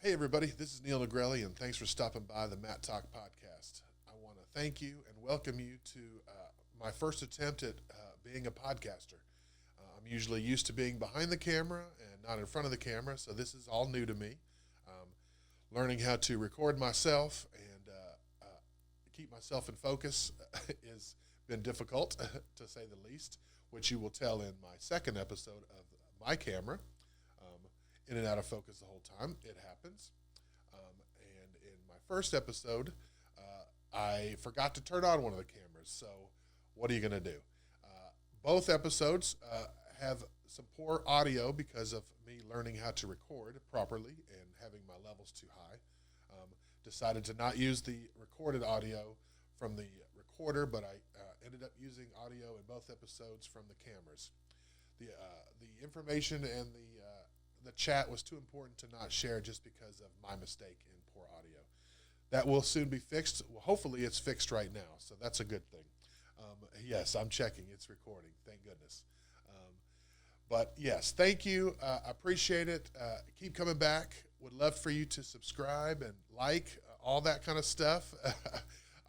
Hey everybody, this is Neil Negrelli, and thanks for stopping by the Matt Talk podcast. I want to thank you and welcome you to my first attempt at being a podcaster. I'm usually used to being behind the camera and not in front of the camera, so this is all new to me. Learning how to record myself and keep myself in focus has been difficult, to say the least, which you will tell in my second episode of my camera. In and out of focus the whole time. It happens. And in my first episode, I forgot to turn on one of the cameras. So what are you going to do? Both episodes have some poor audio because of me learning how to record properly and having my levels too high. Decided to not use the recorded audio from the recorder, but I ended up using audio in both episodes from the cameras. The information and the chat was too important to not share just because of my mistake in poor audio. That will soon be fixed. Well, hopefully it's fixed right now, so that's a good thing. Yes, I'm checking. It's recording. Thank goodness. But yes, thank you. I appreciate it. Keep coming back. Would love for you to subscribe and like all that kind of stuff.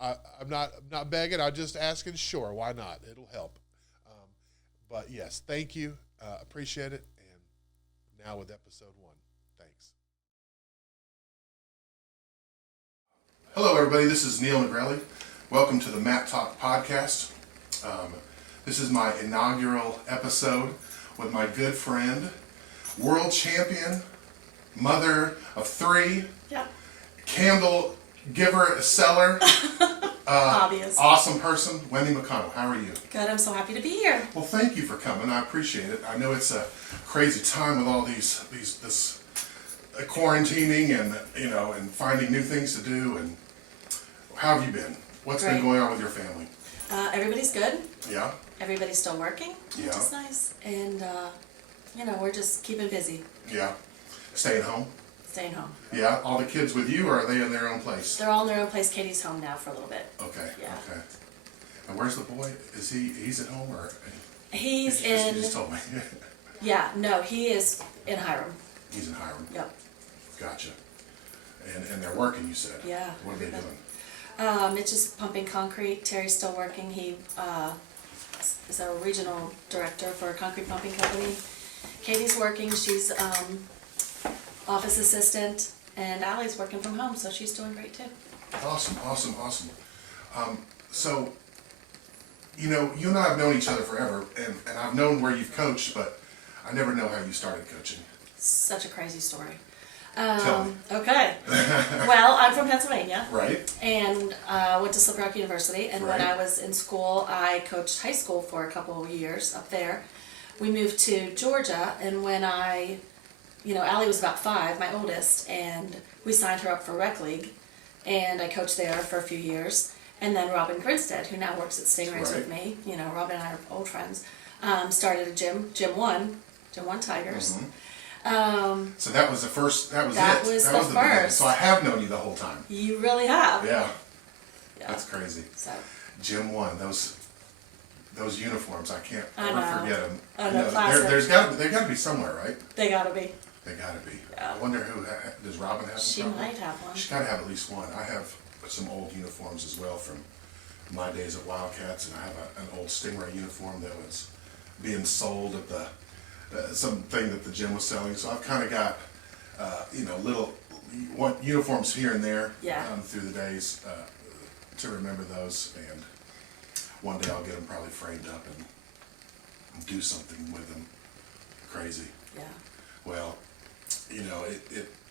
I'm not begging. I'm just asking. Sure, why not? It'll help. But yes, thank you. Appreciate it. Now with episode 1. Thanks. Hello, everybody. This is Neil Negrelli. Welcome to the Matt Talk podcast. This is my inaugural episode with my good friend, world champion, mother of 3, candle giver, seller, Obvious. awesome person, Wendy McCONNELL. How are you? Good, I'm so happy to be here. Well, thank you for coming. I appreciate it. I know it's a crazy time with all this quarantining and and finding new things to do. And how have you been? What's been going on with your family? Everybody's good. Yeah. Everybody's still working, which is nice. And we're just keeping busy. Yeah. Staying home. Staying home. Yeah. All the kids with you, or are they in their own place? They're all in their own place. Katie's home now for a little bit. Okay. Yeah. Okay. And where's the boy? Is he's at home or? He's you just told me. Yeah. No, he is in Hiram. He's in Hiram. Yep. Gotcha. And they're working, you said. Yeah. What are they doing? It's just pumping concrete. Terry's still working. He is our regional director for a concrete pumping company. Katie's working. She's office assistant, and Allie's working from home, so she's doing great too. Awesome. So, you and I have known each other forever, and I've known where you've coached, but I never know how you started coaching. Such a crazy story. Tell me. Okay. Well, I'm from Pennsylvania. Right. And went to Slippery Rock University. And when I was in school, I coached high school for a couple of years up there. We moved to Georgia, and when Allie was about 5, my oldest, and we signed her up for rec league, and I coached there for a few years. And then Robin Grinstead, who now works at Stingrays with me, Robin and I are old friends, started a gym, Gym 1 Tigers. Mm-hmm. So that was the first. That was the first. beginning. So I have known you the whole time. You really have. Yeah. That's crazy. So. Gym 1, those uniforms, I can't I ever know. forget them. I know, classic. They got to be somewhere, right? They gotta be. They got to be. Yeah. I wonder does Robin have She some? might have one. She's got to have at least one. I have some old uniforms as well from my days at Wildcats, and I have an old Stingray uniform that was being sold at the something that the gym was selling. So I've kind of got little uniforms here and there through the days to remember those. And one day I'll get them probably framed up and do something with them. Crazy. Yeah. Well,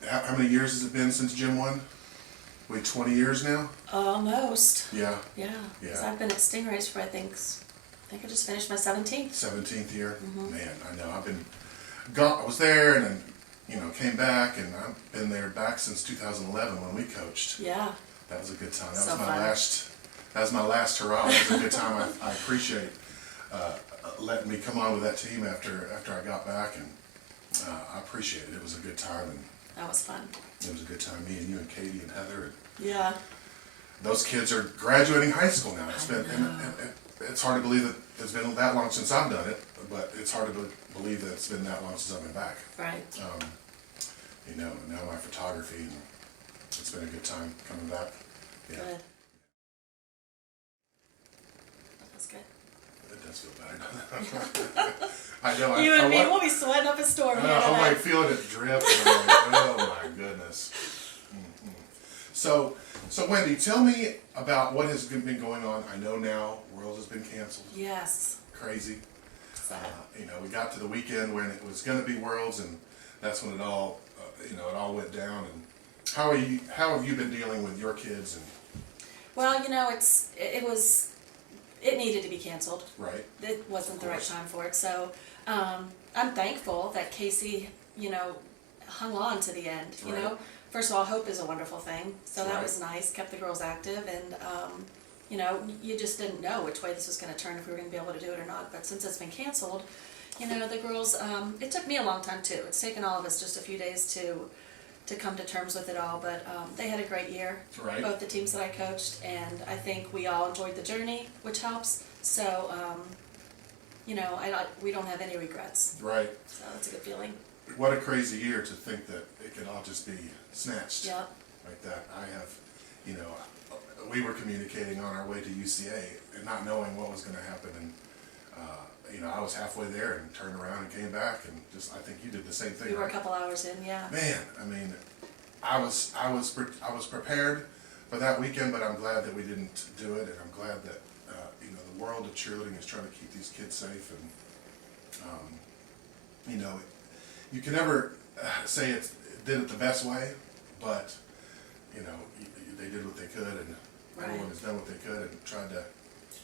how many years has it been since Gym 1? Wait, 20 years now? Almost. Yeah. Yeah. Because I've been at Stingrays for I think I just finished my 17th. 17th year? Mm-hmm. Man, I know. I've been gone. I was there and then, came back, and I've been there back since 2011 when we coached. Yeah. That was a good time. That So was my fun. that was my last hurrah. It was a good time. I appreciate letting me come on with that team after I got back, and I appreciate it. It was a good time, and That was fun. it was a good time. Me and you and Katie and Heather, and Yeah. those kids are graduating high school now. It's been, and it's hard to believe that it's been that long since I've done it, but it's hard to believe that it's been that long since I've been back. Right. now my photography, and it's been a good time coming back. Yeah. Good. That's good. It does feel better. I know. You and me, we'll be sweating up a storm here I'm tonight. like feeling it drip. And I'm like, oh my goodness. Mm-hmm. So Wendy, tell me about what has been going on. I know now Worlds has been canceled. Yes. Crazy. Sad. We got to the weekend when it was going to be Worlds, and that's when it all, it all went down. And how have you been dealing with your kids? And Well, it needed to be canceled. right. It wasn't the right time for it. So I'm thankful that Casey, hung on to the end. You Right. know, first of all, hope is a wonderful thing. So that Right. was nice. Kept the girls active, and you just didn't know which way this was going to turn, if we were going to be able to do it or not. But since it's been canceled, the girls. It took me a long time too. It's taken all of us just a few days to come to terms with it all. But they had a great year. Right. Both the teams that I coached, and I think we all enjoyed the journey, which helps. So, we don't have any regrets. Right. So it's a good feeling. What a crazy year to think that it could all just be snatched. Yep. Like that. I have, we were communicating on our way to UCA and not knowing what was going to happen, and I was halfway there and turned around and came back, and I think you did the same thing. We were a right? couple hours in, yeah. Man, I mean, I was prepared for that weekend, but I'm glad that we didn't do it, and I'm glad that the world of cheerleading is trying to keep these kids safe, and you can never say it did it the best way, but they did what they could, and Right. everyone has done what they could and tried to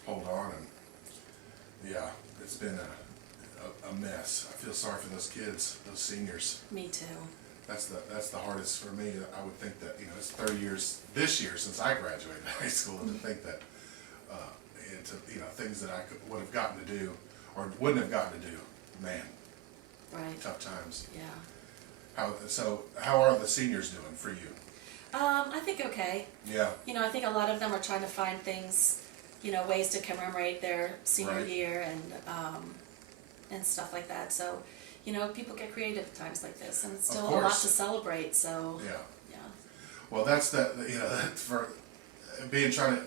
hold on, and yeah, it's been a mess. I feel sorry for those kids, those seniors. Me too. That's the hardest for me. I would think that it's 30 years this year since I graduated high school, and to think that things that I would have gotten to do or wouldn't have gotten to do, man, Right. tough times. Yeah. How are the seniors doing for you? I think okay. Yeah. I think a lot of them are trying to find things, ways to commemorate their senior Right. year and stuff like that. So, people get creative at times like this, and it's still a lot course. to celebrate. So, Yeah. yeah. Well, that's for trying to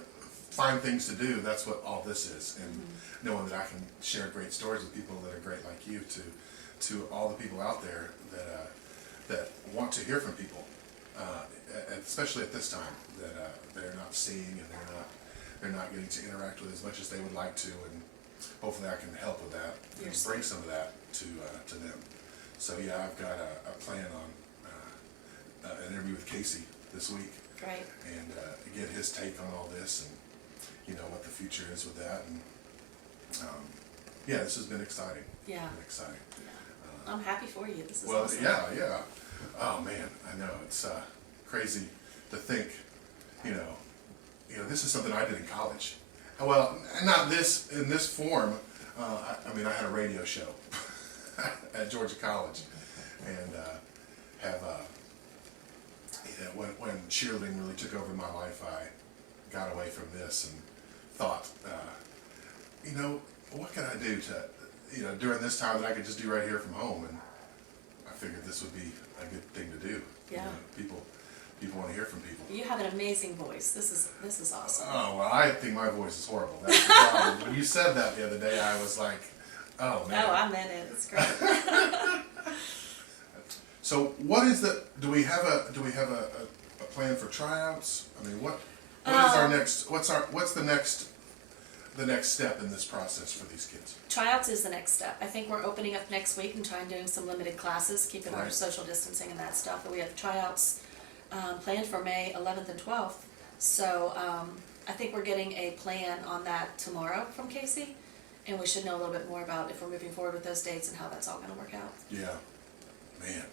find things to do. That's what all this is, and knowing that I can share great stories with people that are great like you, to all the people out there that want to hear from people, especially at this time that they're not seeing, and they're not getting to interact with as much as they would like to, and hopefully I can help with that and bring some of that to them. So yeah, I've got a plan on an interview with Casey this week, Great. and get his take on all this, and what the future is with that, and yeah, this has been exciting. Yeah. Been exciting. Yeah. I'm happy for you. This is Well, awesome. yeah. Oh man, I know it's crazy to think. This is something I did in college. Well, not this in this form. I had a radio show at Georgia College, and when cheerleading really took over my life, I got away from this and thought, what can I do to, during this time that I could just do right here from home, and I figured this would be a good thing to do. Yeah. People want to hear from people. You have an amazing voice. This is awesome. Oh, well, I think my voice is horrible. That's the problem. When you said that the other day, I was like, oh man. Oh, I meant it. It's great. So what is do we have a plan for tryouts? I mean, what is our next, what's the next step in this process for these kids? Tryouts is the next step. I think we're opening up next week and trying doing some limited classes, keeping our Right. social distancing and that stuff. But we have tryouts planned for May 11th and 12th. So I think we're getting a plan on that tomorrow from Casey, and we should know a little bit more about if we're moving forward with those dates and how that's all going to work out. Yeah, man.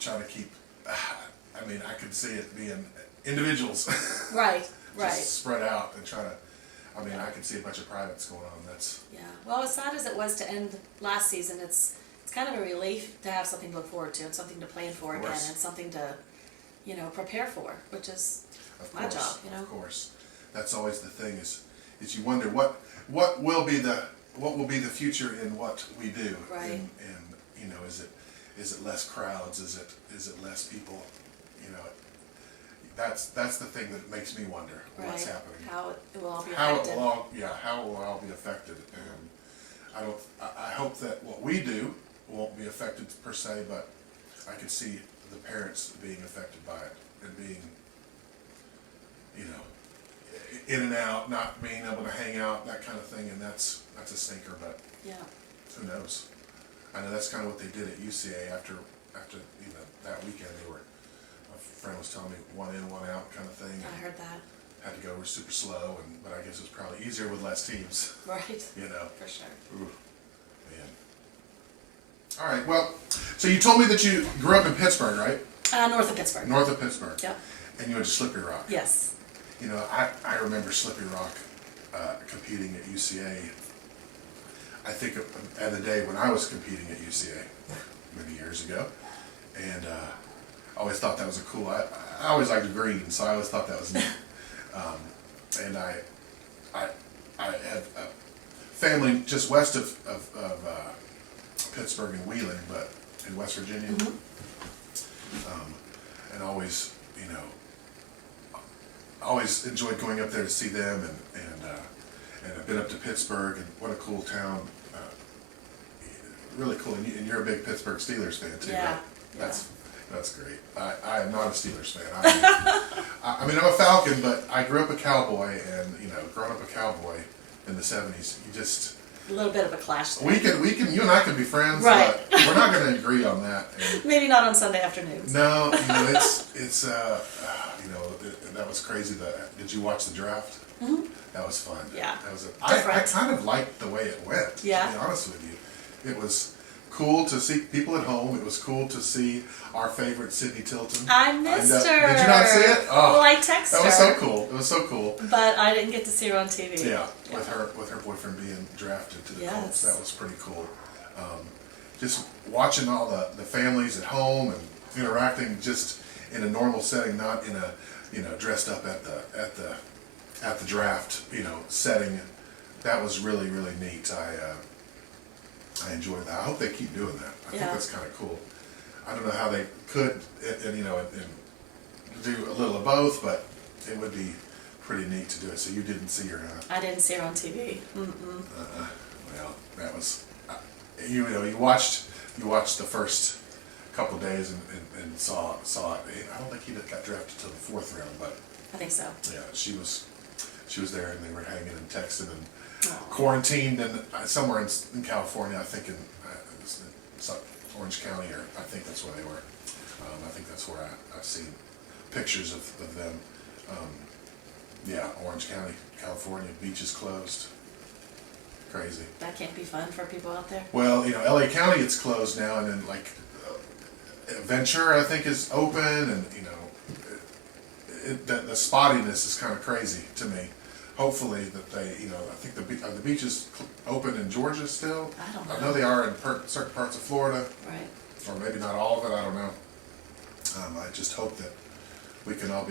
Trying to keep, I could see it being individuals. Right, right. Just spread out and try to, I could see a bunch of privates going on. That's, Yeah. Well, as sad as it was to end last season, it's kind of a relief to have something to look forward to and something to plan for again course. and something to, prepare for, which is of my course, job, of course. That's always the thing is you wonder what will be the future in what we do. Right. And Is it less crowds? Is it less people? You know, that's the thing that makes me wonder what's Right. happening. How it will all be How it affected. will all, how it will all be affected. And I hope that what we do won't be affected per se, but I could see the parents being affected by it and being, you know, in and out, not being able to hang out, that kind of thing, and that's a stinker, but Yeah. who knows? I know that's kind of what they did at UCA after you know, that weekend. My friend was telling me 1 in, 1 out kind of thing. I heard that. Had to go super slow, but I guess it was probably easier with less teams, Right. you know. For sure. Ooh, man. All right, well, so you told me that you grew up in Pittsburgh, right? North of Pittsburgh. North of Pittsburgh. Yep. And you went to Slippery Rock. Yes. You know, I remember Slippery Rock competing at UCA. I think at the day when I was competing at UCA many years ago, and I always thought that was a cool. I always liked the green, so I always thought that was neat. And I had a family just west of Pittsburgh and Wheeling, but in West Virginia, and always, you know, always enjoyed going up there to see them, and I've been up to Pittsburgh, and what a cool town, really cool. And you're a big Pittsburgh Steelers fan too, Yeah. right? That's great. I am not a Steelers fan. I mean, I'm a Falcon, but I grew up a Cowboy, and you know, growing up a Cowboy in the '70s, you just A little bit of a clash there. we can you and I can be friends, Right. but we're not going to agree on that. And Maybe not on Sunday afternoons. no, you know, it's you know, that was crazy. Did you watch the draft? Mhm. That was fun. Yeah. That was I Different. kind of liked the way it went. Yeah. To be honest with you, it was cool to see people at home. It was cool to see our favorite Sydney Tilton. I missed her. Did you not see it? Oh, Well, I texted that was her. so cool. It was so cool. But I didn't get to see her on TV. Yeah, with her boyfriend being drafted to the Yes. Colts, that was pretty cool. Just watching all the families at home and interacting just in a normal setting, not in a, you know, dressed up at the draft, you know, setting. That was really neat. I enjoyed that. I hope they keep doing that. I think Yeah. that's kind of cool. I don't know how they could, and you know, and do a little of both, but it would be pretty neat to do it. So you didn't see her, huh? I didn't see her on TV. Mm-mm. Well, that was, you know, you watched the first couple days and saw it. I don't think he got drafted till the 4th round, but I think so. yeah, she was there, and they were hanging and texting and Aw. quarantined in somewhere in California, I think in Orange County, or I think that's where they were. I think that's where I've seen pictures of them. Yeah, Orange County, California, beaches closed. Crazy. That can't be fun for people out there. Well, you know, LA County, it's closed now, and then like Ventura, I think, is open, and you know, the spottiness is kind of crazy to me. Hopefully that they, you know, I think are the beaches open in Georgia still? I don't I know. know they are in certain parts of Florida, Right. or maybe not all of it. I don't know. I just hope that we can all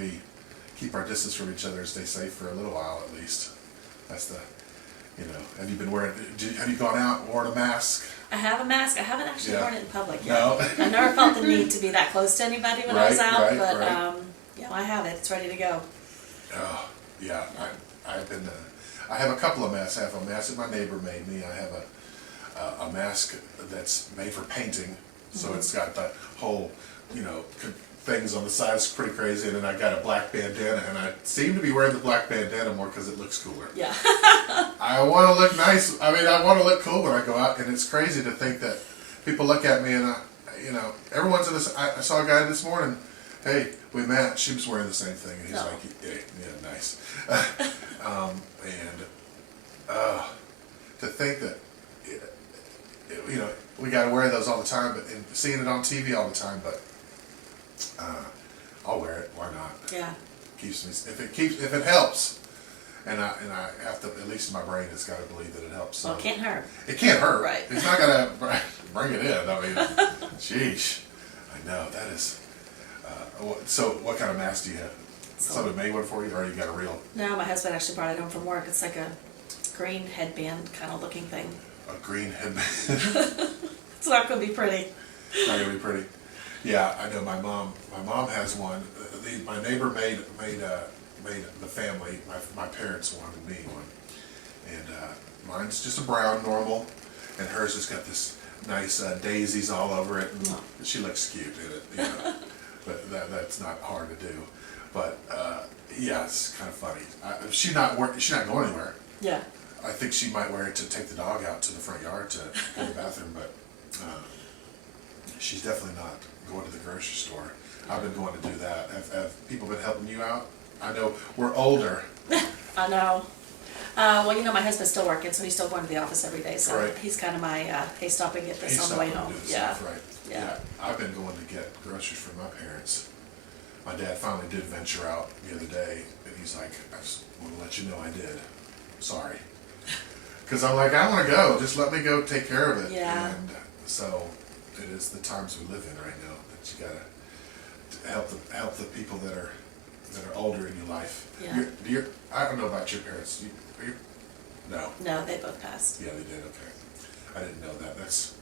keep our distance from each other and stay safe for a little while at least. That's the, you know. Have you been wearing? Have you gone out and worn a mask? I have a mask. I haven't actually Yeah. worn it in public yet. No. I never felt the need to be that close to anybody when I was Right, out, right, but right. yeah, I have it. It's ready to go. Oh, yeah. I've been. I have a couple of masks. I have a mask that my neighbor made me. I have a mask that's made for painting, so it's got the whole, you know, things on the side. It's pretty crazy. And then I got a black bandana, and I seem to be wearing the black bandana more because it looks cooler. Yeah. I want to look nice. I mean, I want to look cool when I go out, and it's crazy to think that people look at me and you know, everyone's in this. I saw a guy this morning. Hey, we matched. She was wearing the same thing, and he's Oh. like, yeah, nice. To think that, you know, we got to wear those all the time, but and seeing it on TV all the time, but I'll wear it. Why not? Yeah. Keeps me. If it helps, and I have to, at least in my brain, it's got to believe that it helps. So Well, it can't hurt. it can't hurt. Right. It's not gonna bring it in. I mean, sheesh. I know that is. So, what kind of mask do you have? So- Somebody made one for you, or you got a real? No, my husband actually brought it home from work. It's like a green headband kind of looking thing. A green headband. It's not going to be pretty. not gonna be pretty. Yeah, I know my mom has one. My neighbor made the family, my parents wanted me one. And mine's just a brown normal, and hers has got this nice daisies all over it, and she looks cute in it, you know. But that's not hard to do. But yeah, it's kind of funny. She's not going anywhere. Yeah. I think she might wear it to take the dog out to the front yard to go to the bathroom, but she's definitely not going to the grocery store. I've been going to do that. Have people been helping you out? I know we're older. I know. Well, you know, my husband's still working, so he's still going to the office every day. So Right. he's kind of my, hey, stop and get this He's on the way stopping home. to do the Yeah. stuff, right? Yeah. I've been going to get groceries for my parents. My dad finally did venture out the other day, and he's like, I just want to let you know I did. Sorry. Because I'm like, I want to go. Just let me go take care of it. Yeah. And so it is the times we live in right now that you gotta help the people that are older in your life. Yeah. I don't know about your parents. No. No, they both passed. Yeah, they did. Okay. I didn't know that. That's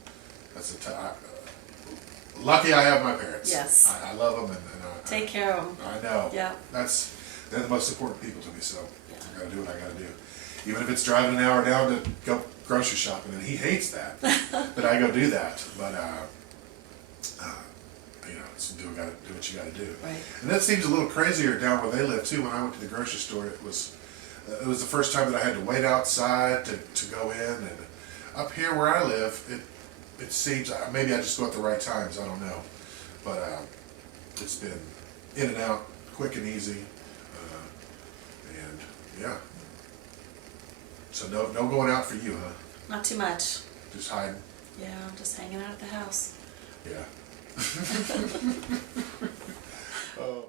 lucky I have my parents. Yes. I love them and Take care of them. I know. Yeah. They're the most important people to me. So Yeah. I gotta do what I gotta do. Even if it's driving an hour down to go grocery shopping, and he hates that, but I go do that. But you know, so do what you gotta do. Right. And that seems a little crazier down where they live too. When I went to the grocery store, it was the first time that I had to wait outside to go in. And up here where I live, it seems maybe I just go at the right times. I don't know, but it's been in and out, quick and easy, and yeah. So no going out for you, huh? Not too much. Just hiding. Yeah, I'm just hanging out at the house. Yeah. Oh.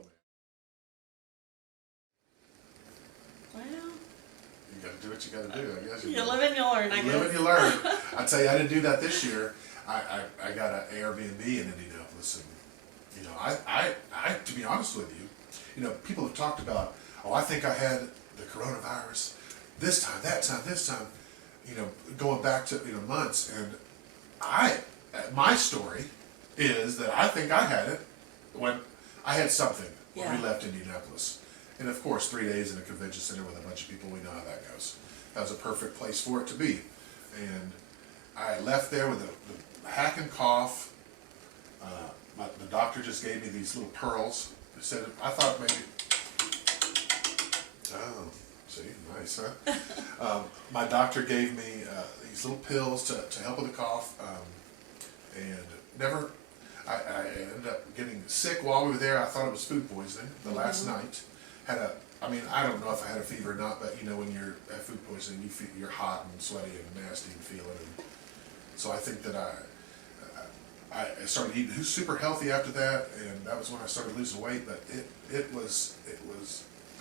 Well, You gotta do what you gotta do, I guess. you live and you learn, I You guess. live and you learn. I tell you, I didn't do that this year. I got an Airbnb in Indianapolis, and you know, I to be honest with you, you know, people have talked about, oh, I think I had the coronavirus this time, that time, this time, you know, going back to months, and my story is that I think I had it when I had something when Yeah. we left Indianapolis. And of course, 3 days in a convention center with a bunch of people, we know how that goes. That was a perfect place for it to be. And I left there with a hacking cough. The doctor just gave me these little pearls. They said, I thought maybe, oh, see, nice, huh? My doctor gave me these little pills to help with the cough. And I ended up getting sick while we were there. I thought it was food poisoning the last night. I don't know if I had a fever or not, but you know, when you're at food poisoning, you're hot and sweaty and nasty and feeling. And so I think that I started eating super healthy after that, and that was when I started losing weight. But it was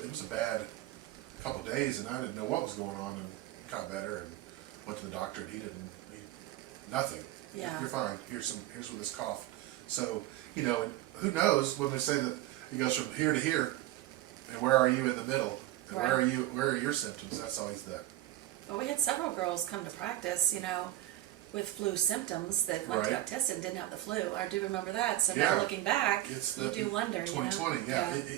a bad couple of days, and I didn't know what was going on, and got better and went to the doctor, and he nothing. Yeah. You're fine. Here's with this cough. So, you know, and who knows when they say that it goes from here to here, and where are you in the middle? And Right. where are your symptoms? That's always Well, we had several girls come to practice, you know, with flu symptoms that went Right. got tested and didn't have the flu. I do remember that. So Yeah. now looking back, it's you do wonder. 2020, you know? yeah.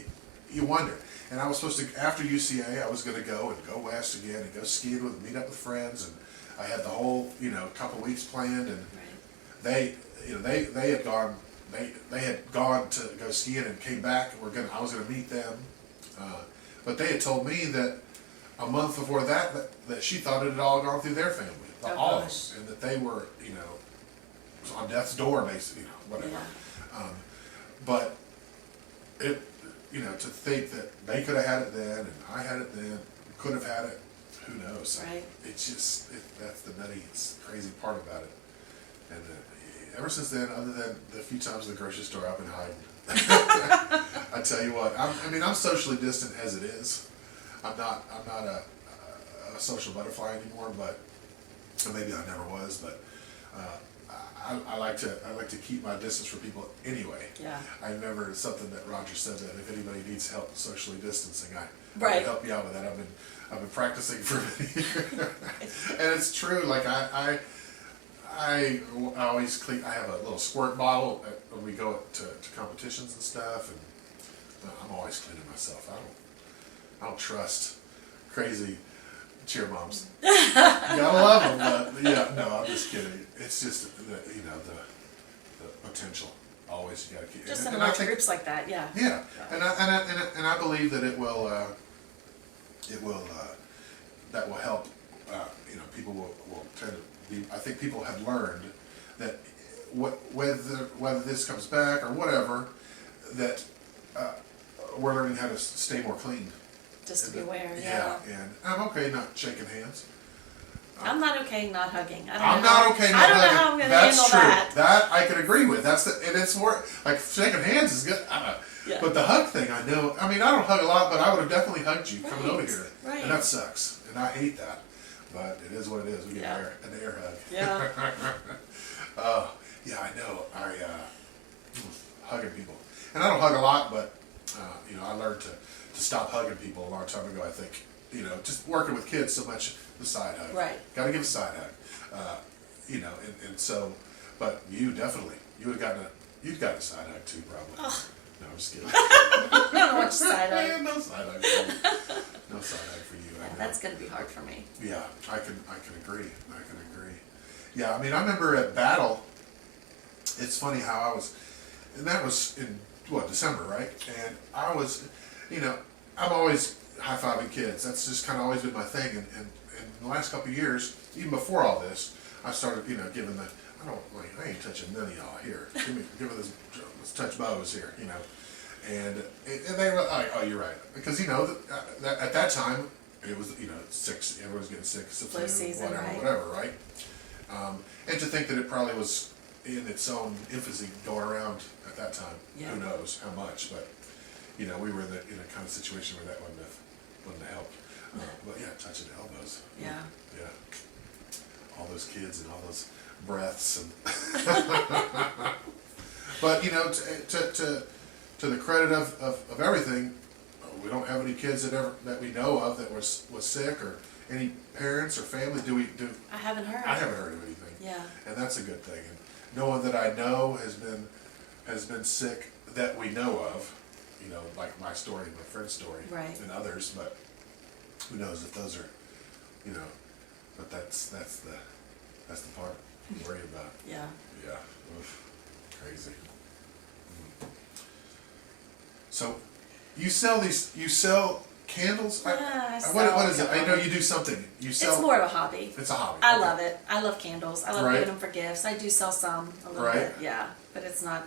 You wonder. And I was supposed to, after UCA, I was going to go west again and go skiing meet up with friends, and I had the whole, you know, couple weeks planned, and Right. they had gone to go skiing and came back, and I was gonna meet them, but they had told me that a month before that she thought it had all gone through their family, Oh, all of gosh. them, and that they were, you know, on death's door, basically, you know, whatever. Yeah. But it, you know, to think that they could have had it then and I had it then, could have had it, who knows? Right. It's just that's the nutty, crazy part about it. And ever since then, other than the few times at the grocery store, I've been hiding. I tell you what, I'm socially distant as it is. I'm not a social butterfly anymore, but maybe I never was. But I like to keep my distance from people anyway. Yeah. I remember something that Roger said, that if anybody needs help socially distancing, I Right. would help you out with that. I've been practicing for many years, and it's true. Like I always clean. I have a little squirt bottle when we go to competitions and stuff, and I'm always cleaning myself. I don't trust crazy cheer moms. You gotta love them, but yeah, no, I'm just kidding. It's just the potential. Always you gotta keep. Just in and large groups like that, yeah. Yeah, and I believe that it will that will help. People will tend to be. I think people have learned that whether this comes back or whatever, that we're learning how to stay more clean. Just to be aware, yeah. And I'm okay not shaking hands. I'm not okay not hugging. I'm not okay not hugging. I don't know how I'm going to handle true. that. That I can agree with. And it's more like shaking hands is good. Yeah. But the hug thing, I know. I mean, I don't hug a lot, but I would have definitely hugged you coming over here, right. and that sucks. And I hate that. But it is what it is. We get an air hug. Yeah. Yeah, I know. Hugging people, and I don't hug a lot, but I learned to stop hugging people a long time ago. I think just working with kids so much, the side hug. Right. Got to give a side hug. And so, but you definitely you've got a side hug too, probably. Oh. No, I'm just kidding. Not much side hug. No side hug. For you. No side hug for you. Yeah, that's going to be hard for me. Yeah, I can agree. Yeah, I mean, I remember at Battle. It's funny how I was, and that was in December, right? And I was, I'm always high-fiving kids. That's just kind of always been my thing. And in the last couple of years, even before all this, I started, giving I ain't touching none of y'all here. Give me this, let's touch bows here, And they were like, oh, you're right. Because, that at that time, it was, sick, everyone was getting sick, flu season, whatever, right? And to think that it probably was in its own infancy going around at that time. Yeah. Who knows how much, but, we were in a kind of situation where that wouldn't have helped. But yeah, touching elbows. Yeah. Yeah. All those kids and all those breaths and but to the credit of everything, we don't have any kids that we know of that was sick, or any parents or family. I haven't heard. I haven't heard of anything. Yeah. And that's a good thing. And no one that I know has been sick that we know of. Like my story, my friend's story, right. and others. But who knows if those are, But that's the part to worry about. Yeah. Yeah. Oof. Crazy. So, you sell candles? Yeah, what is it? I know you do something. You sell. It's more of a hobby. It's a hobby. I Okay. love it. I love candles. I love Right. giving them for gifts. I do sell some a little bit. Yeah, but it's not.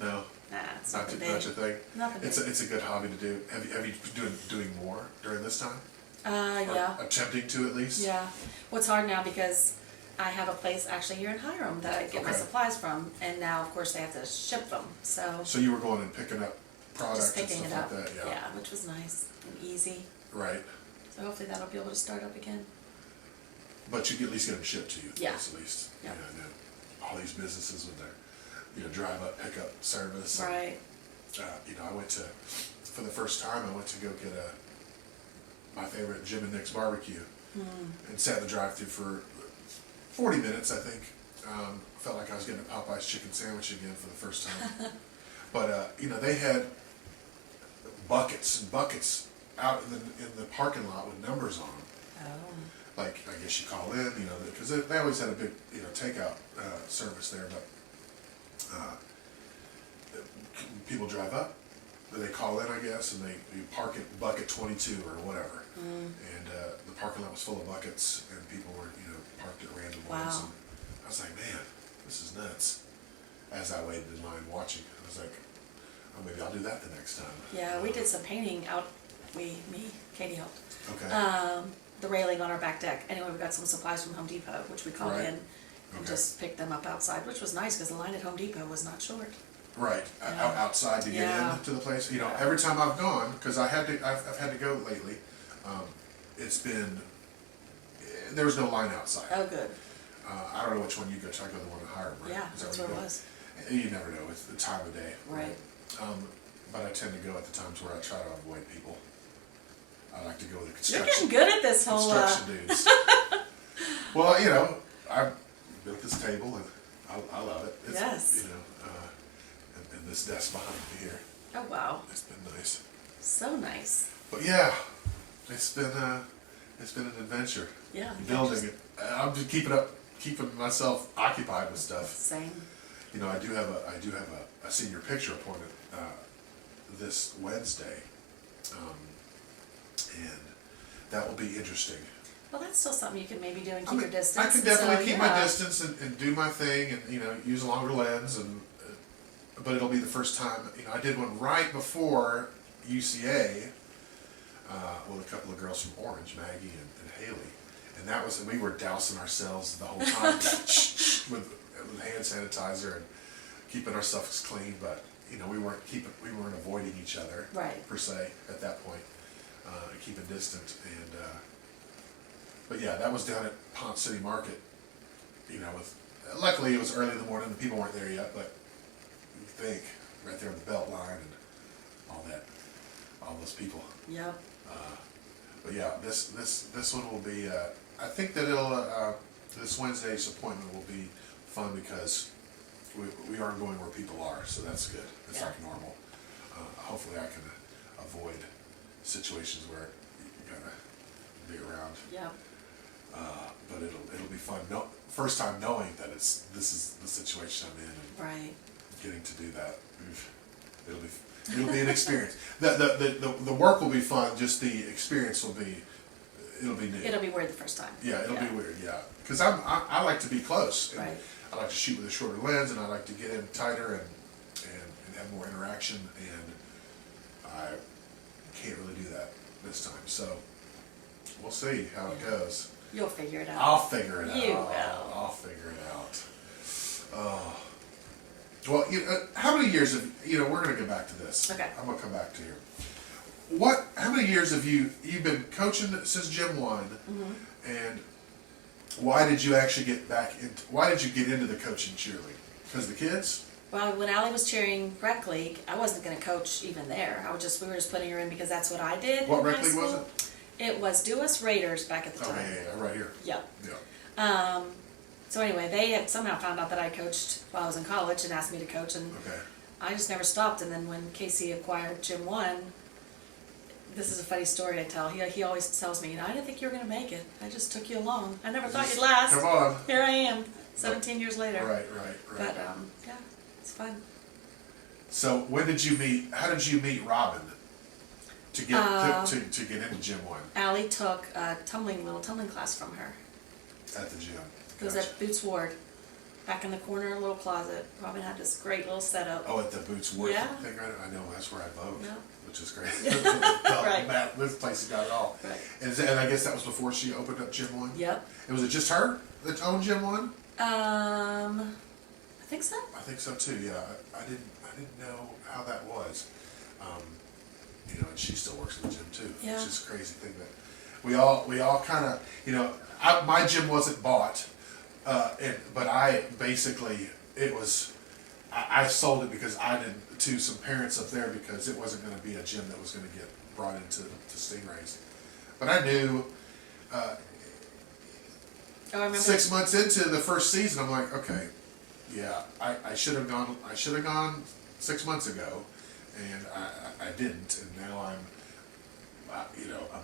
No. Nah, it's Not nothing your big. thing. Nothing big. It's a good hobby to do. Have you been doing more during this time? Yeah. Or attempting to at least. Yeah. What's hard now because I have a place actually here in Hiram that I get my Okay. supplies from, and now of course they have to ship them. So So you were going and picking up products just picking and it stuff up. like that. Yeah. Which was nice and easy. Right. So hopefully that'll be able to start up again. But you can at least get them shipped to you. Yeah. At least. Yeah. I know. All these businesses with their, drive up, pick up service. and, Right. I went to, for the first time, I went to go get my favorite Jim and Nick's barbecue, and sat in the drive-thru for 40 minutes, I think. Felt like I was getting a Popeye's chicken sandwich again for the first time. But they had buckets and buckets out in the parking lot with numbers on them. Oh. Like, I guess you call in, because they always had a big, takeout service there, but people drive up, they call in, I guess, and they park at bucket 22 or whatever. And the parking lot was full of buckets, and people were, parked at random ones. Wow. And I was like, man, this is nuts. As I waited in line watching, I was like, oh, maybe I'll do that the next time. Yeah, we did some painting out. Katie helped. Okay. The railing on our back deck. Anyway, we got some supplies from Home Depot, which we called Right. in and just picked them up outside, which was nice because the line at Home Depot was not short. Right, Yeah. outside to get Yeah. into the place. Every time I've gone, because I've had to go lately. It's been there was no line outside. Oh, good. I don't know which one you go. I go the one in Hiram, right? Yeah, Is that that's where what you it go? was. You never know. It's the time of day. Right. But I tend to go at the times where I try to avoid people. I like to go with the You're construction. getting good at this whole. Construction dudes. Well, built this table, and I love it. It's, Yes. You know, and this desk behind me here. Oh, wow. It's been nice. So nice. But yeah, it's been an adventure. Yeah. Building it. I'm just keeping myself occupied with stuff. Same. You know, I do have a senior picture appointment this Wednesday, and that will be interesting. Well, that's still something you can maybe do and I keep mean, your distance. I can and definitely so, keep my distance and do my thing, and you know, use a longer lens, and but it'll be the first time. You know, I did one right before UCA with a couple of girls from Orange, Maggie and Haley, and that was, and we were dousing ourselves the whole time with hand sanitizer and keeping ourselves clean, but you know, we weren't avoiding each other, Right. per se at that point, keeping distant, and but yeah, that was down at Ponce City Market, you know, with, luckily it was early in the morning, the people weren't there yet, but you think, right there on the belt line and all those people. Yep. But yeah, this one will be, I think that this Wednesday's appointment will be fun because we aren't going where people are, so that's good. It's Yeah. like normal. Hopefully I can avoid situations where you gotta be around. Yep. But it'll be fun. No, first time knowing that this is the situation I'm in, and Right. getting to do that. It'll be an experience. The work will be fun. Just the experience it'll be new. It'll be weird the first time. Yeah, it'll be weird. Yeah, because I like to be close. And Right. I like to shoot with a shorter lens, and I like to get in tighter and have more interaction. And I can't really do that this time. So we'll see how it goes. You'll figure it out. I'll figure it out. You will. I'll figure it out. Oh. Well, how many years have, we're gonna get back to this. Okay. I'm gonna come back to you. How many years have you've been coaching since Gym 1? Mm-hmm. And why did you get into the coaching cheerleading? Because the kids? Well, when Allie was cheering rec league, I wasn't going to coach even there. We were just putting her in because that's what I did. What in rec high league was school. it? It was Do Us Raiders back at the Oh, time. yeah, right here. Yep. Yeah. So anyway, they had somehow found out that I coached while I was in college and asked me to coach, and Okay. I just never stopped. And then when Casey acquired Gym 1, this is a funny story I tell. He always tells me, I didn't think you were going to make it. I just took you along. I never thought you'd last. Come on. Here I am, 17 years later. Right. But yeah, it's fun. So how did you meet Robin to get to get into Gym 1 Allie took a little tumbling class from her. at the gym? It was at Boots Ward, back in the corner, a little closet. Robin had this great little setup. Oh, at the Boots Ward Yeah. thing, right? I know, that's where I vote, Yeah. which is great. Right. This place has got it all. Right. And I guess that was before she opened up Gym 1? Yep. And was it just her that owned Gym 1? I think so. I think so too, yeah. I didn't know how that was. And she still works in the gym too. Yeah. Which is a crazy thing that we all kind of, my gym wasn't bought, but I basically, I sold it because to some parents up there because it wasn't going to be a gym that was going to get brought into Stingrays. But I knew, Oh, I remember. 6 months into the first season, I'm like, okay, yeah, I should have gone 6 months ago, and I didn't, and now I'm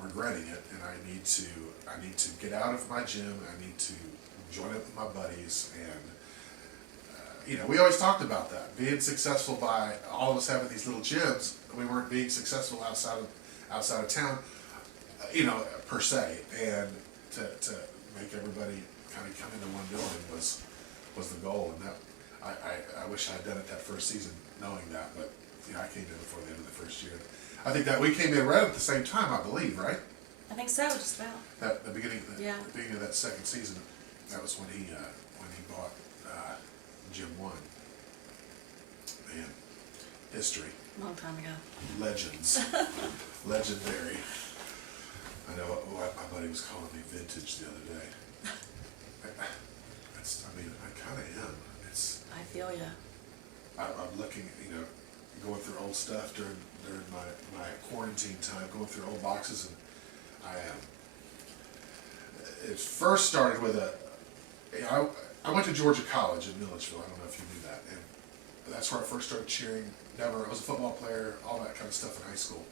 regretting it, and I need to get out of my gym. I need to join up with my buddies, and we always talked about that, being successful by all of us having these little gyms. We weren't being successful outside of town, per se, and to make everybody kind of come into one building was the goal, and that I wish I had done it that first season knowing that, but I came in before the end of the first year. I think that we came in right at the same time, I believe, right? I think so, just about. The beginning of that second season, that was when he bought Gym 1. Man, history, Long time ago. legends, legendary. I know what my buddy was calling me vintage the other day. I kind of am. I feel ya. I'm looking, going through old stuff during my quarantine time, going through old boxes, and I am. It first started with I went to Georgia College in Milledgeville. I don't know if you knew that. And that's where I first started cheering. Never, I was a football player, all that kind of stuff in high school.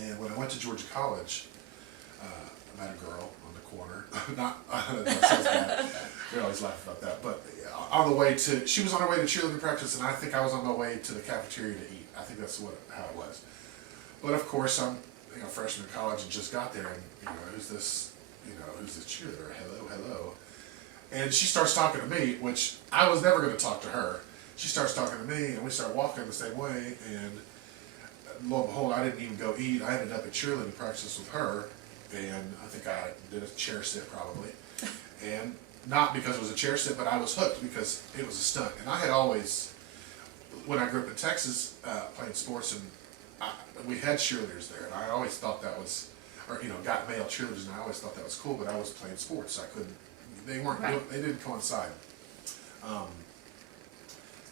And when I went to Georgia College, I met a girl on the corner. Not, that sounds bad. We always laugh about that. But on the way to, she was on her way to cheerleading practice, and I think I was on my way to the cafeteria to eat. I think that's how it was. But of course, I'm freshman in college and just got there, and who's this cheerleader? Hello. And she starts talking to me, which I was never going to talk to her. She starts talking to me, and we start walking the same way, and lo and behold, I didn't even go eat. I ended up at cheerleading practice with her, and I think I did a chair sit probably. And not because it was a chair sit, but I was hooked because it was a stunt. And I had always, when I grew up in Texas, playing sports, and we had cheerleaders there, and I always thought that was, or got male cheerleaders, and I always thought that was cool, but I was playing sports. I couldn't, they weren't, Right. they didn't coincide.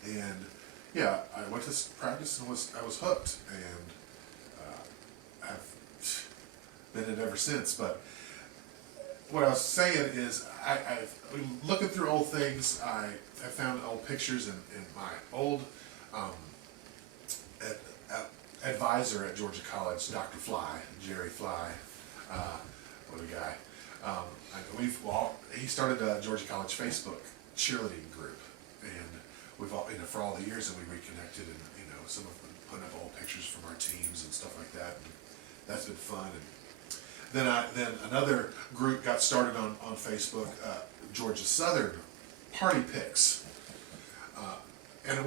And yeah, I went to practice and I was hooked, and I've been it ever since. But what I was saying is, I've looking through old things. I found old pictures in my old advisor at Georgia College, Dr. Fly, Jerry Fly, what a guy. He started a Georgia College Facebook cheerleading group, and we've all, for all the years that we reconnected, and some of them putting up old pictures from our teams and stuff like that. And that's been fun. And then another group got started on Facebook, Georgia Southern Party Pics. And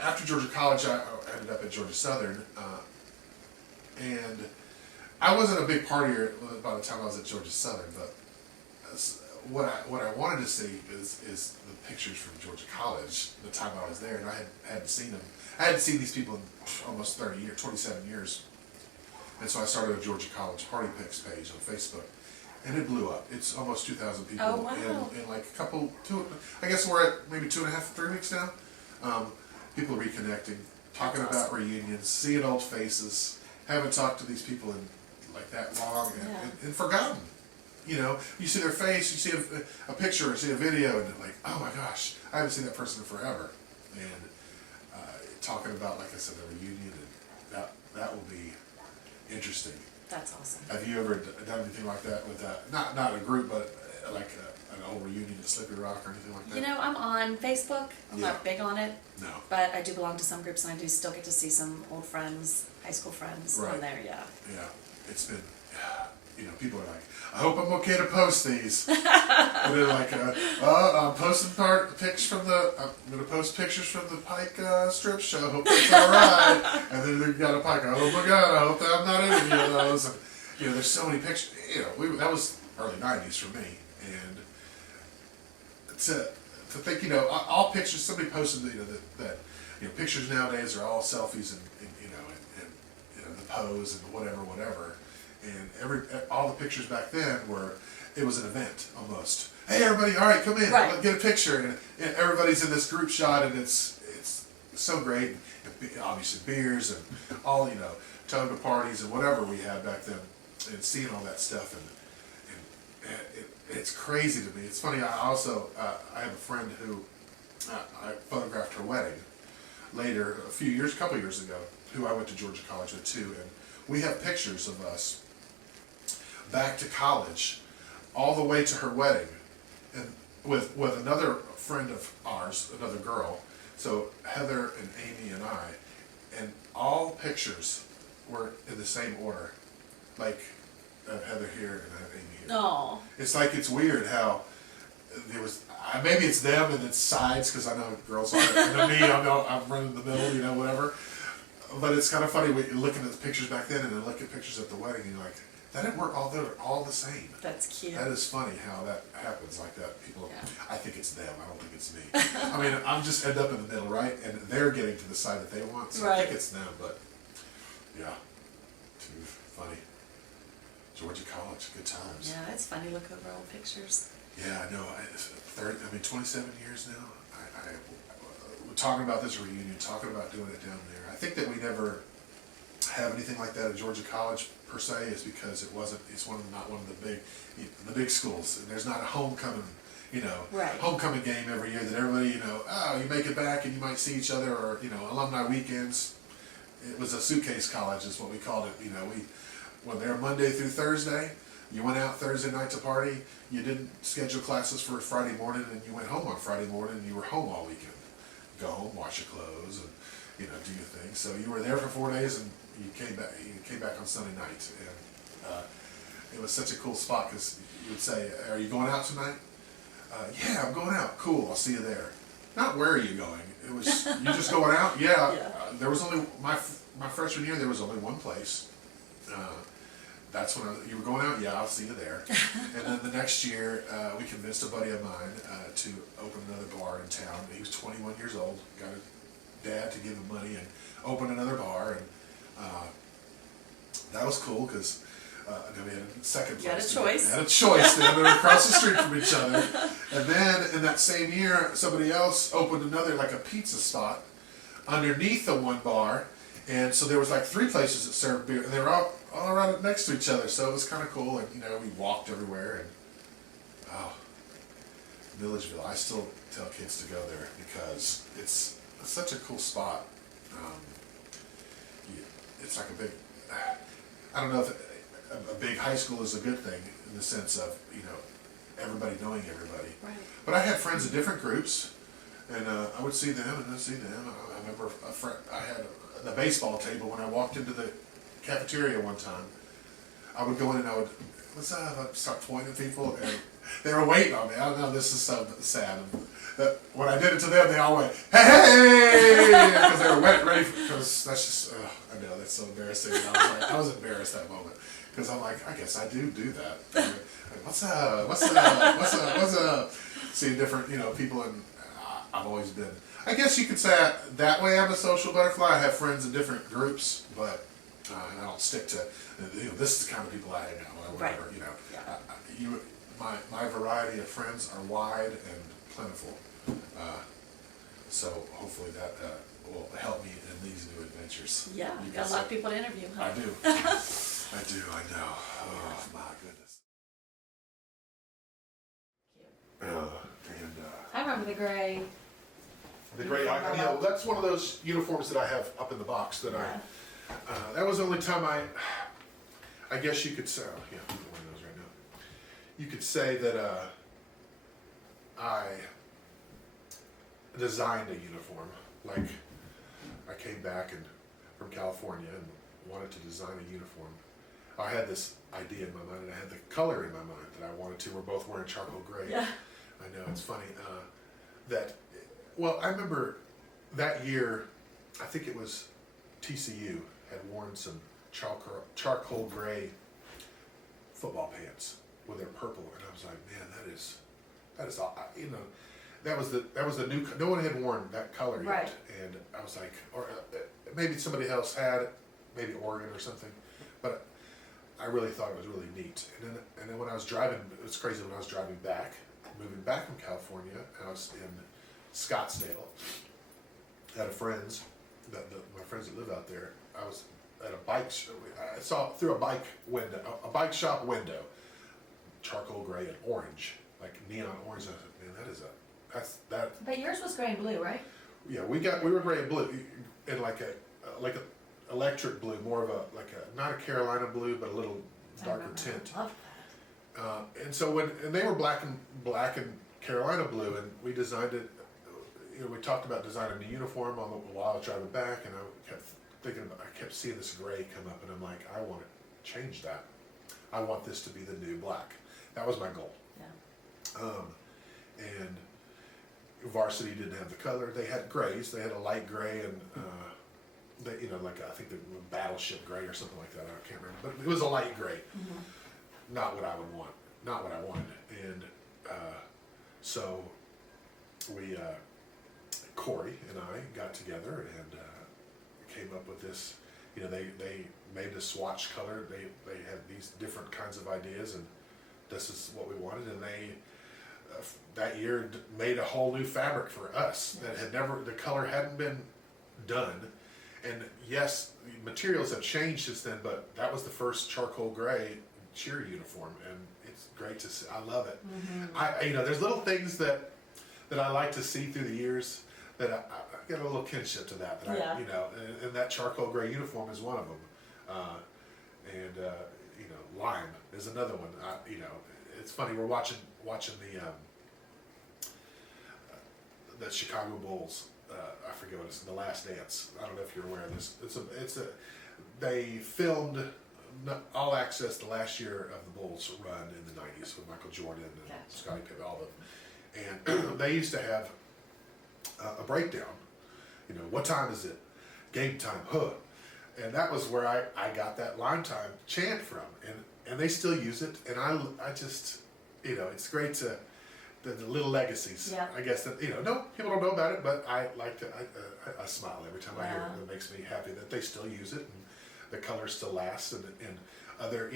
after Georgia College, I ended up at Georgia Southern, and I wasn't a big partier by the time I was at Georgia Southern, but what I wanted to see is the pictures from Georgia College the time I was there, and I hadn't seen them. I hadn't seen these people in almost 30 years, 27 years, and so I started a Georgia College Party Pics page on Facebook, and it blew up. It's almost 2,000 people Oh, wow. in like I guess we're at maybe 2.5, 3 weeks now. People reconnecting, talking That's about reunions, seeing old faces. Haven't talked to these people in like that long, and forgotten. You see their face, you see a picture, or see a video, and you're like, oh my gosh, I haven't seen that person in forever. And talking about, like I said, the reunion, and that will be interesting. That's awesome. Have you ever done anything like that with not a group, but like an old reunion at Slippery Rock or anything like that? I'm on Facebook. I'm not Yeah. big on it, No. but I do belong to some groups, and I do still get to see some old friends, high school friends Right. on there. Yeah. Yeah, it's been, people are like, I hope I'm okay to post these. And they're like, I'm posting pics from I'm gonna post pictures from the Pike strip show. Hope that's all right. And then they got a Pike. Oh my God, I hope that I'm not in any of those. And, there's so many pictures. That was early '90s for me, and to think, all pictures. Somebody posted, that pictures nowadays are all selfies and the pose and whatever. And all the pictures back then it was an event almost. Hey everybody, all right, come in, Right. let's get a picture, and everybody's in this group shot, and it's so great. And obviously beers and all toga parties and whatever we had back then, and seeing all that stuff, and it's crazy to me. It's funny. I also I have a friend who I photographed her wedding later, a couple years ago, who I went to Georgia College with too, and we have pictures of us back to college, all the way to her wedding, and with another friend of ours, another girl. So Heather and Amy and I, and all pictures were in the same order, like I have Heather here and I have Amy here. Oh. It's like, it's weird how there was. Maybe it's them and it's sides, because I know girls are. And me, I'm running the middle, whatever. But it's kind of funny when you're looking at the pictures back then and then look at pictures at the wedding, and you're like, that didn't work. All the same. That's cute. That is funny how that happens like that. People, Yeah. I think it's them. I don't think it's me. I mean, I'm just end up in the middle, right? And they're getting to the side that they want, so I Right. think it's them. But yeah, too funny. Georgia College, good times. Yeah, it's funny. Look over old pictures. Yeah, I know. 27 years now. We're talking about this reunion, talking about doing it down there. I think that we never have anything like that at Georgia College per se, is because it's not one of the big schools, and there's not a homecoming. Right. homecoming game every year that everybody, you make it back and you might see each other, or, alumni weekends. It was a suitcase college is what we called it. We were there Monday through Thursday. You went out Thursday night to party. You didn't schedule classes for Friday morning, and you went home on Friday morning, and you were home all weekend. Go home, wash your clothes, and do your thing. So you were there for 4 days, and you came back. You came back on Sunday night, and it was such a cool spot because you would say, "Are you going out tonight?" Yeah, I'm going out. Cool, I'll see you there. Not where are you going? It was you just going out. Yeah, Yeah. There was only my freshman year. There was only one place. That's when you were going out. Yeah, I'll see you there. And then the next year, we convinced a buddy of mine to open another bar in town. He was 21 years old. Got a dad to give him money and open another bar, and that was cool because. Then we had a second place. You had a choice. We had a choice. Then they were across the street from each other. And then in that same year, somebody else opened another, like a pizza spot underneath the one bar. And so there was like 3 places that served beer, and they were all around next to each other. So it was kind of cool. And we walked everywhere. And Milledgeville, I still tell kids to go there because it's such a cool spot. It's like a big. I don't know if a big high school is a good thing in the sense of everybody knowing everybody. Right. But I had friends in different groups, and I would see them and I'd see them. I remember a friend. I had the baseball table when I walked into the cafeteria one time. I would go in and I would, "What's up?" I'd start pointing at people, and they were waiting on me. I don't know. This is so sad. When I did it to them, they all went, "Hey!" because they were ready. Because that's just. I know that's so embarrassing. And I was embarrassed that moment. Because I'm like, I guess I do that. Like, what's up? What's up? What's up? What's up? Seeing different, people, and I've always been. I guess you could say that way I'm a social butterfly. I have friends in different groups, but and I don't stick to. This is the kind of people I hang out with. Whatever, Right. Yeah. My variety of friends are wide and plentiful. So hopefully that will help me in these new adventures. Yeah, you got a lot of people to interview, huh? I do. I know. Oh, my goodness. I remember the gray. The gray, that's one of those uniforms that I have up in the box that that was the only time I guess you could say, I'm wearing those right now. You could say that I designed a uniform. Like, I came back from California and wanted to design a uniform. I had this idea in my mind, and I had the color in my mind that I wanted to. We're both wearing charcoal gray. Yeah. I know, it's funny. I remember that year, I think it was TCU had worn some charcoal gray football pants with their purple, and I was like, man, that is, that was the new. No one had worn that color yet, Right. and I was like, or maybe somebody else had it, maybe Oregon or something, but I really thought it was really neat. And then when I was driving, it was crazy. When I was driving back, moving back from California, I was in Scottsdale. I had friends, my friends that live out there. I was at a bike. I saw through a bike window, a bike shop window, charcoal gray and orange, like neon orange. I said, man, that's that. But yours was gray and blue, right? Yeah, we were gray and blue, and like a electric blue, more of not a Carolina blue, but a little darker tint. I love that. And so and they were black and Carolina blue, and we designed it. We talked about designing the uniform while I was driving back, and I kept thinking I kept seeing this gray come up, and I'm like, I want to change that. I want this to be the new black. That was my goal. Yeah. And varsity didn't have the color. They had grays. They had a light gray and I think the battleship gray or something like that. I can't remember, but it was a light gray. Mm-hmm. Not what I would want. Not what I wanted. And so we, Corey and I got together and came up with this. They made a swatch color. They had these different kinds of ideas, and this is what we wanted. And they that year made a whole new fabric for us that the color hadn't been done. And yes, materials have changed since then, but that was the first charcoal gray, cheer uniform, and it's great to see. I love it. There's little things that I like to see through the years that I get a little kinship to that. Yeah. And that charcoal gray uniform is one of them. Lime is another one. It's funny. We're watching the Chicago Bulls. I forget what it's, The Last Dance. I don't know if you're aware of this. They filmed All Access the last year of the Bulls run in the '90s with Michael Jordan and Scottie Pippen, all of them. And they used to have a breakdown. What time is it? Game time, huh? And that was where I got that Lime Time chant from. And they still use it. And I just, it's great to, the little legacies. Yeah. I guess that, no, people don't know about it, but I like to, I smile every time I hear it. It makes me happy that they still use it and the colors still last, and other,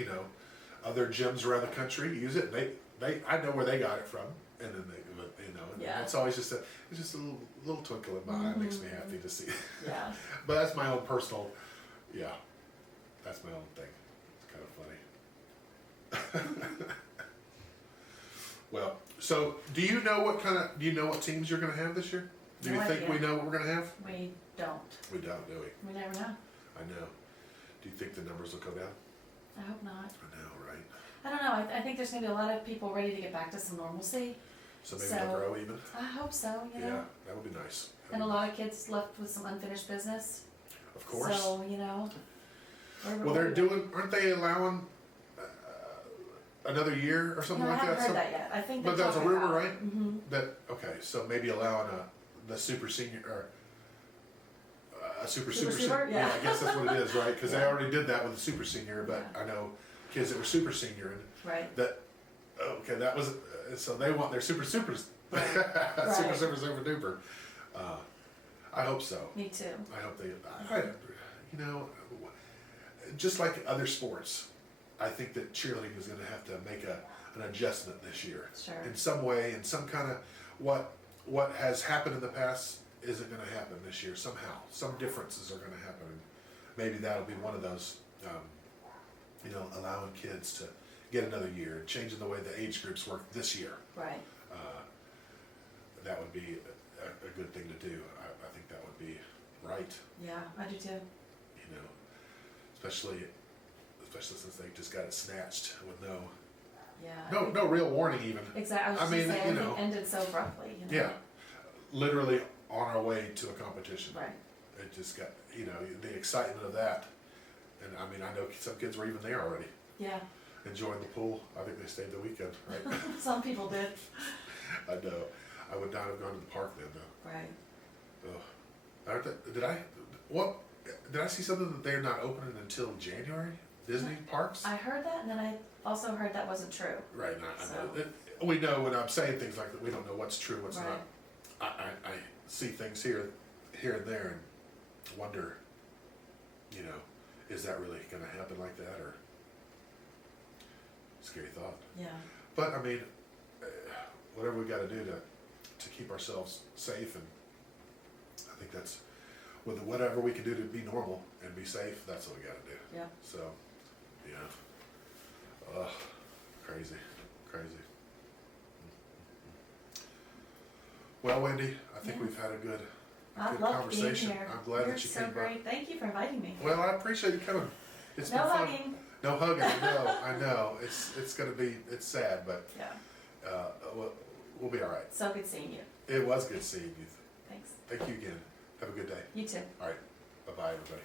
other gyms around the country use it. And I know where they got it from. And then it's always just it's just a little twinkle in my eye. It makes me happy to see. Yeah. But that's my own personal, that's my own thing. It's kind of funny. Well, so do you know what teams you're going to have this year? Do No you think idea. we know what we're going to have? We don't. We don't, do we? We never know. I know. Do you think the numbers will go down? I hope not. I know, right? I don't know. I think there's going to be a lot of people ready to get back to some normalcy. So maybe they'll grow even? I hope so, Yeah, that would be nice. And a lot of kids left with some unfinished business. Of course. So, Well, aren't they allowing another year or something I like haven't that? heard that yet. I think But that's a rumor, right? Mm-hmm. So maybe allowing the super senior, or a super Super, senior. yeah. I guess that's what it is, right? Because they already did that with the super senior, but I know kids that were super senior and Right. that was, so they want their super supers. Right. Super duper. I hope so. Me too. I hope just like other sports, I think that cheerleading is going to have to make an adjustment this year. Sure. In some way, in some kind of what has happened in the past isn't going to happen this year somehow. Some differences are going to happen. And maybe that'll be one of those, allowing kids to get another year, changing the way the age groups work this year. Right. That would be a good thing to do. I think that would be right. Yeah, I do too. Especially since they just got it snatched with Yeah. no real warning even. Exactly. I was just saying, it ended so abruptly. Yeah, literally on our way to a competition. Right. It just got the excitement of that, and I know some kids were even there already. Yeah. Enjoying the pool. I think they stayed the weekend, right? Some people did. I know. I would not have gone to the park then though. Right. Did I see something that they're not opening until January? Disney parks? I heard that, and then I also heard that wasn't true. Right, I know. We know when I'm saying things like that, we don't know what's true, what's Right. not. I see things here and there and wonder, is that really going to happen like that, or scary thought. Yeah. But whatever we got to do to keep ourselves safe, and I think that's with whatever we can do to be normal and be safe. That's what we got to do. Yeah. So, crazy. Well, Wendy, I think we've had a good conversation. Being here. I'm glad that you so came by. great. Thank you for inviting me. Well, I appreciate you coming. It's No been fun. hugging. No hugging. I know. It's gonna be. It's sad, but Yeah. we'll be all right. So good seeing you. It was good seeing you. Thanks. Thank you again. Have a good day. You too. All right. Bye bye, everybody.